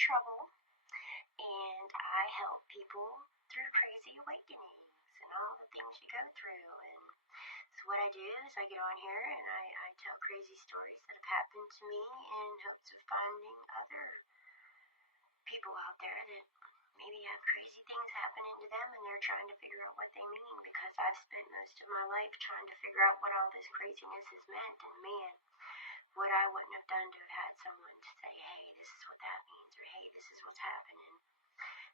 Trouble, and I help people through crazy awakenings and all the things you go through. And so what I do is I get on here and I tell crazy stories that have happened to me in hopes of finding other people out there that maybe have crazy things happening to them and they're trying to figure out what they mean, because I've spent most of my life trying to figure out what all this craziness has meant, and man, what I wouldn't have done to have had someone to say, hey, this is what that means, or hey, this is what's happening.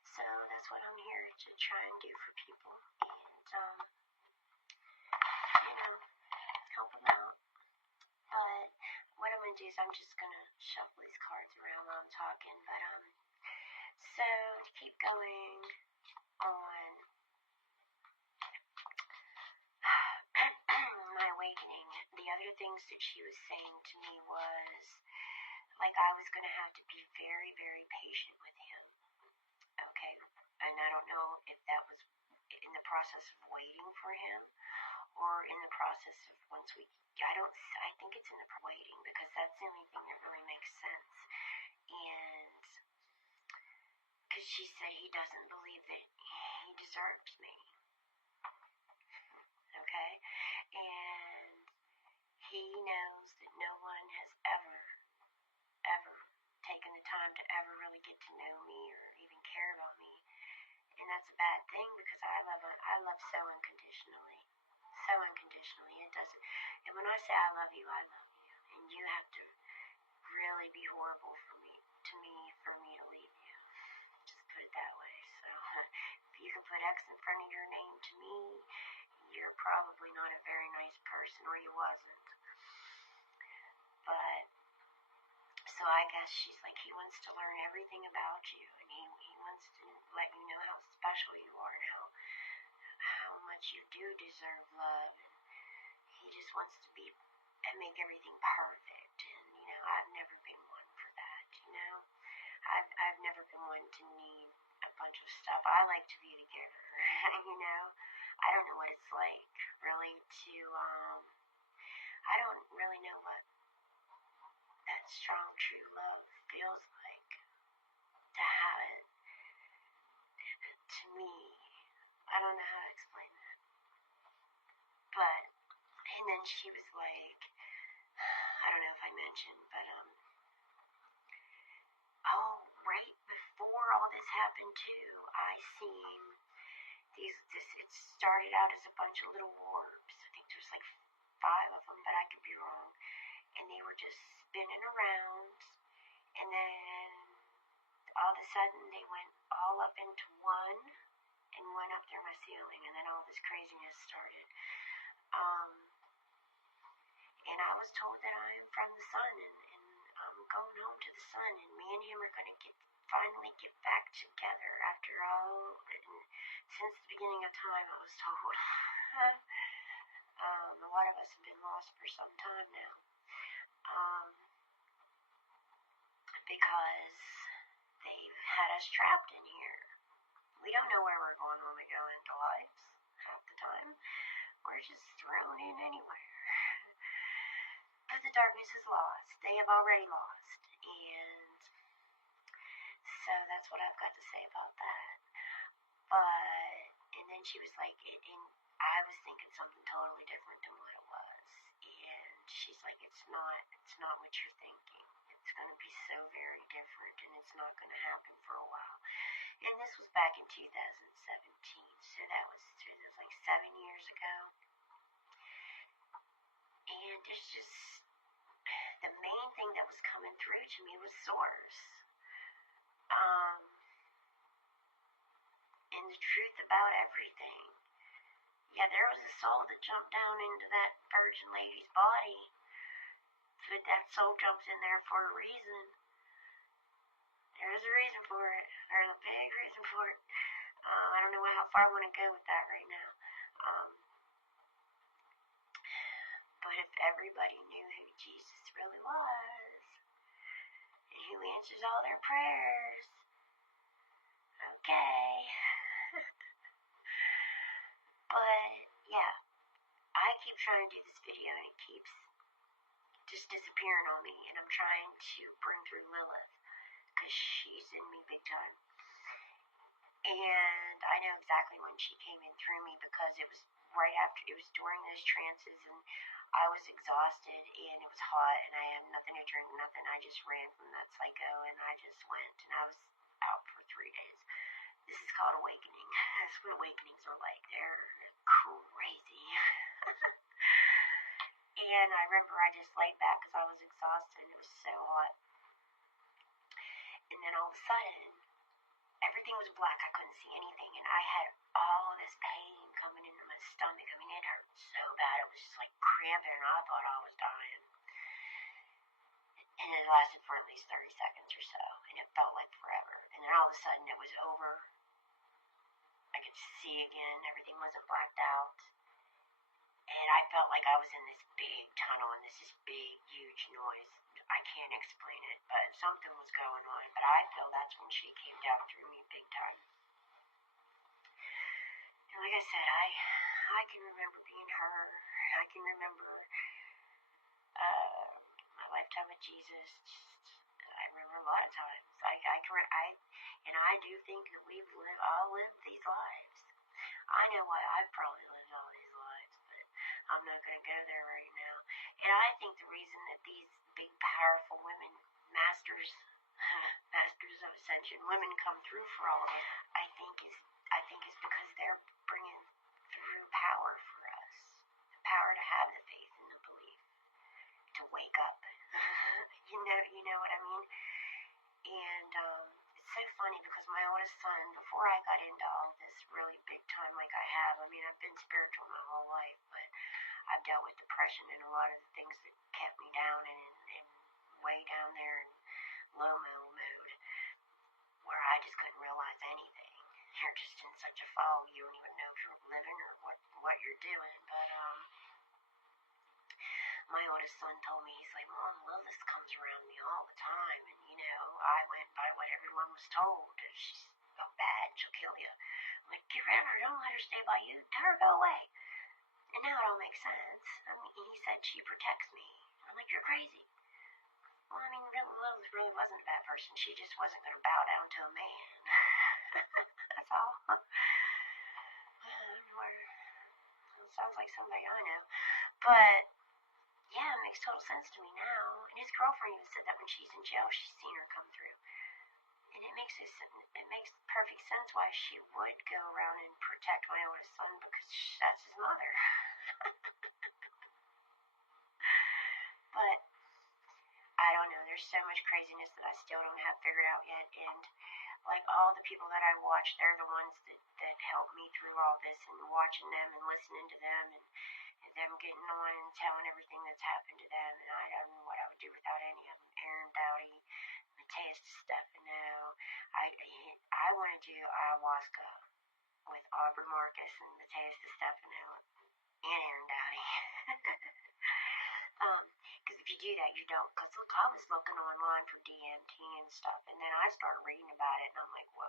So that's what I'm here to try and do for people, and help them out. But what I'm gonna do is I'm just gonna shuffle these cards around while I'm talking. But so to keep going on my awakening, the other things that she was saying to me was like I was gonna have to be very, very patient with him. Okay, and I don't know if that was in the process of waiting for him or in the process of I think it's in the waiting, because that's the only thing that really makes sense. And because she said he doesn't believe that he deserves me. Okay, and he knows that no one has ever taken the time to ever really get to know me or even care about me. And that's a bad thing, because I love so unconditionally. So unconditionally. It doesn't, and when I say I love you, and you have to really be horrible for me to leave you. Just put it that way. So if you can put X in front of your name to me, you're probably not a very nice person, or you wasn't. But so I guess she's like, he wants to learn everything about you, and he wants to let you know how special you are and how much you do deserve love. And he just wants to be and make everything perfect. And I've never been one for that. I've never been one to need a bunch of stuff. I like to be together. I don't know what it's like really to I don't really know what that strong, true love feels like to have it. To me, I don't know how to explain that. But, and then she was like, I don't know if I mentioned, but right before all this happened too, I seen it started out as a bunch of little orbs. I think there's like 5 of them, but I could be wrong. And they were just spinning around, and then all of a sudden they went all up into one and went up through my ceiling, and then all this craziness started. And I was told that I am from the sun, and I'm going home to the sun, and me and him are going to finally get back together after all, since the beginning of time, I was told. A lot of us have been lost for some time now. Because they've had us trapped in here. We don't know where we're going when we go into life half the time. We're just thrown in anywhere. But the darkness is lost. They have already lost. And so that's what I've got to say about that. And then she was like, and I was thinking something totally different than what it was. And she's like, it's not what you're thinking. It's going to be so very different, and it's not going to happen for a while. And this was back in 2017, so that was like 7 years ago. And it's just, the main thing that was coming through to me was Source. And the truth about everything. Yeah, there was a soul that jumped down into that virgin lady's body. But that soul jumps in there for a reason. There's a reason for it. There's a big reason for it. I don't know how far I want to go with that right now. But if everybody knew who Jesus really was, and who answers all their prayers, okay. But, yeah, I keep trying to do this video, and it keeps just disappearing on me, and I'm trying to bring through Lilith, because because she's in me big time. And I know exactly when she came in through me because it was during those trances, and I was exhausted and it was hot and I had nothing to drink, nothing. I just ran from that psycho and I just went and I was out for 3 days. This is called awakening. That's what awakenings are like. They're crazy. And I remember I just laid back because I was exhausted and it was so hot. And then all of a sudden, everything was black. I couldn't see anything. And I had all this pain coming into my stomach. I mean, it hurt so bad. It was just like cramping and I thought I was dying. And it lasted for at least 30 seconds or so. And it felt like forever. And then all of a sudden it was over. I could see again. Everything wasn't blacked out. And I felt like I was in this big tunnel and this big, huge noise. I can't explain it, but something was going on. But I feel that's when she came down through me big time. And like I said, I can remember being her. I can remember my lifetime with Jesus. I remember a lot of times. I do think that we've all lived these lives. I know why I've probably lived all these lives, but I'm not going to go there right now. And I think the reason that these big, powerful women, masters of ascension, women come through for all of us, I think is because they're bringing through power for us, the power to have the faith and the belief, to wake up. You know what I mean? And it's so funny because my oldest son, before I got into all this really big time like I have, I mean, I've been spiritual my whole life, but I've dealt with depression and a lot of the things that kept me down and way down there in low mode, where I just couldn't realize anything. You're just in such a fog, you don't even know if you're living or what you're doing. But my oldest son told me, he's like, Mom, Lilith comes around me all the time, and I went by what everyone was told. She's so bad, she'll kill you. I'm like, get rid of her, don't let her stay by you, tell her go away. And now it all makes sense. I mean, he said she protects me. I'm like, you're crazy. Well, I mean, Lilith really wasn't a bad person. She just wasn't going to bow down to a man. That's all. It sounds like somebody I know. But yeah, it makes total sense to me now. And his girlfriend even said that when she's in jail, she's seen her come through. And it makes perfect sense why she would go around and protect my oldest son, because that's his mother. But I don't know. There's so much craziness that I still don't have figured out yet. And like all the people that I watch, they're the ones that help me through all this, and watching them and listening to them and them getting on and telling everything that's happened to them. And I don't know what I would do without any of them. Aaron Dowdy, Mateus Stefano. I want to do ayahuasca with Aubrey Marcus and Mateus Stefano and Aaron Dowdy. Because if you do that, you don't. Because look, I was looking online for DMT and stuff, and then I started reading about it, and I'm like, whoa,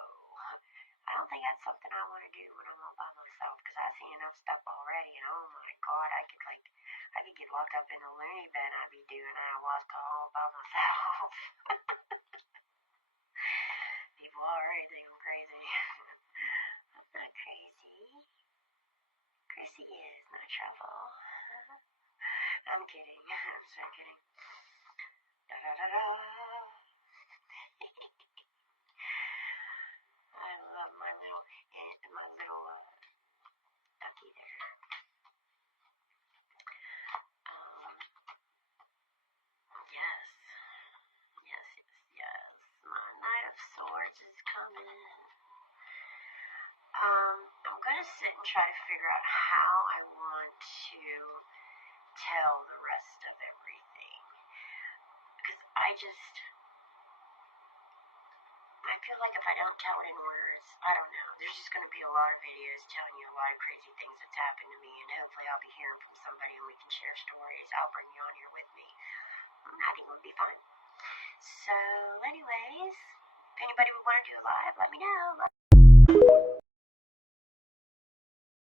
I don't think that's something I want to do when I'm all by myself, because I've seen enough stuff already, and oh my God, I could get locked up in a loony bin. I'd be doing ayahuasca all by myself. People already think I'm crazy. I'm not crazy. Chrissy is not trouble. I'm kidding. I'm so kidding. Da da da da. I love my little ducky there. Yes. My Knight of Swords is coming. I'm gonna sit and try to figure out how I want to tell the rest of everything, because I feel like if I don't tell it in words, I don't know, there's just going to be a lot of videos telling you a lot of crazy things that's happened to me, and hopefully I'll be hearing from somebody and we can share stories. I'll bring you on here with me. I think it would be fun. So anyways, if anybody would want to do a live, let me know.